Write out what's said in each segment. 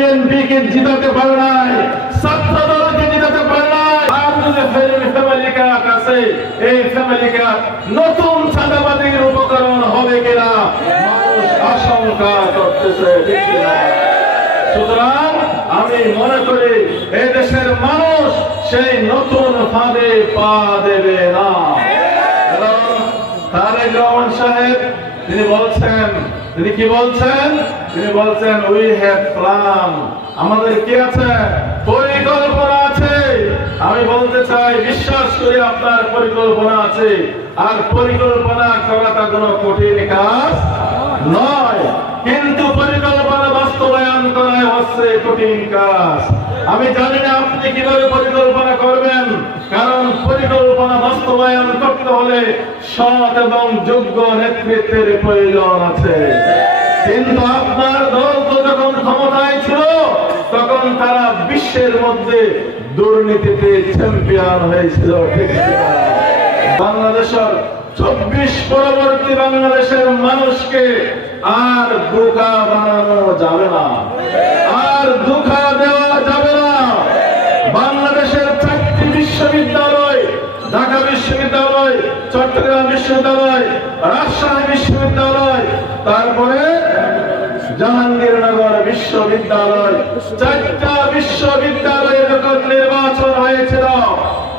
বিএনপিকে জিতাতে পারে নাই, ছাত্র দলকে জিতাতে পারে নাই। আর যদি ফ্যামিলি কার্ড আছে, এই ফ্যামিলি কার্ড নতুন চাঁদাবাদীর উপকরণ হবে কিনা মানুষ আশঙ্কা করতেছে, ঠিক কিনা? সুতরাং আমি মনে করি এই দেশের মানুষ সেই নতুন ফাঁদে পা দেবে না। তারেক রহমান সাহেব তিনি বলছেন, তিনি কি বলছেন? তিনি বলছেন উই হ্যাভ প্ল্যান, আমাদের কি আছে? পরিকল্পনা আছে। আমি বলতে চাই, বিশ্বাস করি আপনার পরিকল্পনা আছে, আর পরিকল্পনা করাটা কোনো কঠিন কাজ নয়, কিন্তু পরিকল্পনা বাস্তবায়ন করাই হচ্ছে কঠিন কাজ। আমি জানি না আপনি কিভাবে পরিকল্পনা করবেন, কারণ পরিকল্পনা বাস্তবায়ন করতে হলে সৎ এবং যোগ্য নেতৃত্বের প্রয়োজন আছে। কিন্তু আপনার দল তো যখন ক্ষমতায় ছিল তখন তারা বিশ্বের মধ্যে দুর্নীতিতে চ্যাম্পিয়ন হয়েছিল, ঠিক কিনা? বাংলাদেশের 24 পরবর্তী বাংলাদেশের মানুষকে আর বোকা বানানো যাবে না, আর ধোঁকা দেওয়া যাবে না। বাংলাদেশের 4টি বিশ্ববিদ্যালয়, ঢাকা বিশ্ববিদ্যালয়, চট্টগ্রাম বিশ্ববিদ্যালয়, রাজশাহী বিশ্ববিদ্যালয়, তারপরে জাহাঙ্গীরনগর বিশ্ববিদ্যালয়, 4টা বিশ্ববিদ্যালয়ে যখন নির্বাচন হয়েছিল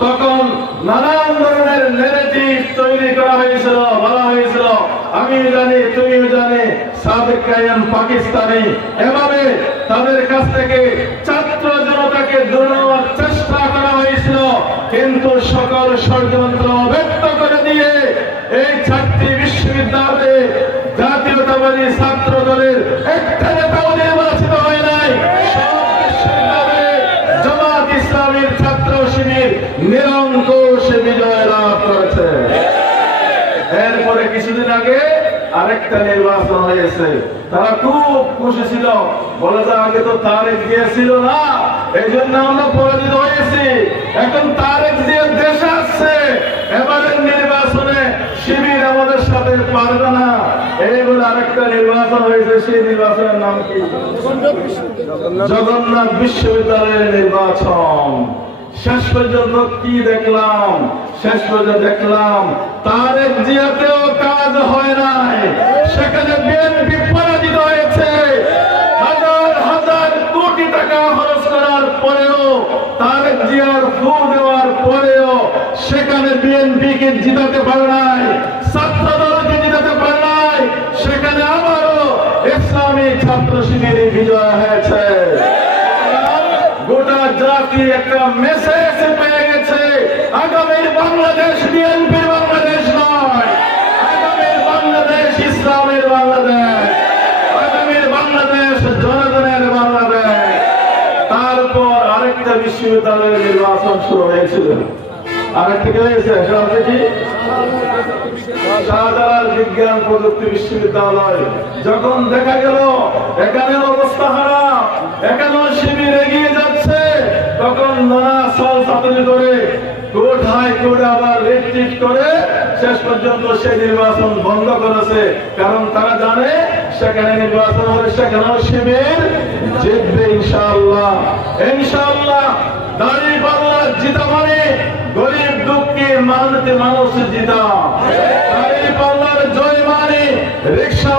তখন নানান ধরনের ন্যারেটিভ তৈরি করা হয়েছিল, বলা হয়েছিল আমি জানি তুমিও জানি সাবেক কায়েম পাকিস্তানি, এভাবে তাদের কাছ থেকে ছাত্র জনতাকে দূর নেওয়ার চেষ্টা করা হয়েছিল। কিন্তু সকল ষড়যন্ত্র ব্যক্ত করে দিয়ে এই 4টি বিশ্ববিদ্যালয়ে জাতীয়তাবাদী ছাত্র দলের একটা নেতাও নির্বাচিত হয় নাই। সব বিশ্ববিদ্যালয়ে জামাত ইসলামীর ছাত্র শিবির নিরঙ্কুশ বিজয় লাভ করেছে। এরপরে কিছুদিন আগে আরেকটা নির্বাচন হয়েছে, তারা খুব খুশি ছিল, বলে যে আগে তো তারেক দিয়েছিল না, এই জন্য আমরা পরাজিত হয়েছি, এখন তারেক দিয়ে দেশে আসছে, এবারের নির্বাচনে শিবির আমাদের সাথে পারবে না, এই বলে আরেকটা নির্বাচন হয়েছে। সেই নির্বাচনের নাম কি? জগন্নাথ বিশ্ববিদ্যালয়ের নির্বাচন। শেষ পর্যন্ত কি দেখলাম? শেষ পর্যন্ত দেখলাম তারেক জিয়াতেও কাজ হয় নাই, সেখানে বিএনপি পরাজিত হয়েছে। হাজার হাজার কোটি টাকা খরচ করার পরেও, তারেক জিয়ার ফু দেওয়ার পরেও সেখানে বিএনপিকে জিতাতে পারে নাই, ছাত্র দলকে জিতাতে পারে নাই, সেখানে আবারও ইসলামী ছাত্র শিবিরের বিজয় হয়েছে। গোটা জাতি একটা মেসেজ পেয়ে গেছে, আগামীর বাংলাদেশ বিএনপির বাংলাদেশ নয়, আগামীর বাংলাদেশ ইসলামের বাংলাদেশ, আগামীর বাংলাদেশ জনগণের বাংলাদেশ। তারপর আরেকটা বিশ্ববিদ্যালয়ের নির্বাচন শুরু হয়েছিল, আরেকটা কি হয়েছে? সেটা কি? শাহজালাল বিজ্ঞান প্রযুক্তি বিশ্ববিদ্যালয়। যখন দেখা গেল এখানে অবস্থা খারাপ, এখানেও শিবির এগিয়ে যাচ্ছে, তখন নানা সল সাতলি করে কোর্ট হাইকোর্ট আবার রিট্রিট করে শেষ পর্যন্ত সেই নির্বাচন বন্ধ করেছে, কারণ তারা জানে সেখানে নির্বাচন হলে সেখানেও শিবির জিতবে ইনশাআল্লাহ। ইনশাআল্লাহ দাঁড়িপাল্লা জিতা মানে গরিব দুঃখী মানুষ জিতা, দাঁড়িপাল্লার জয় মানে রিকশা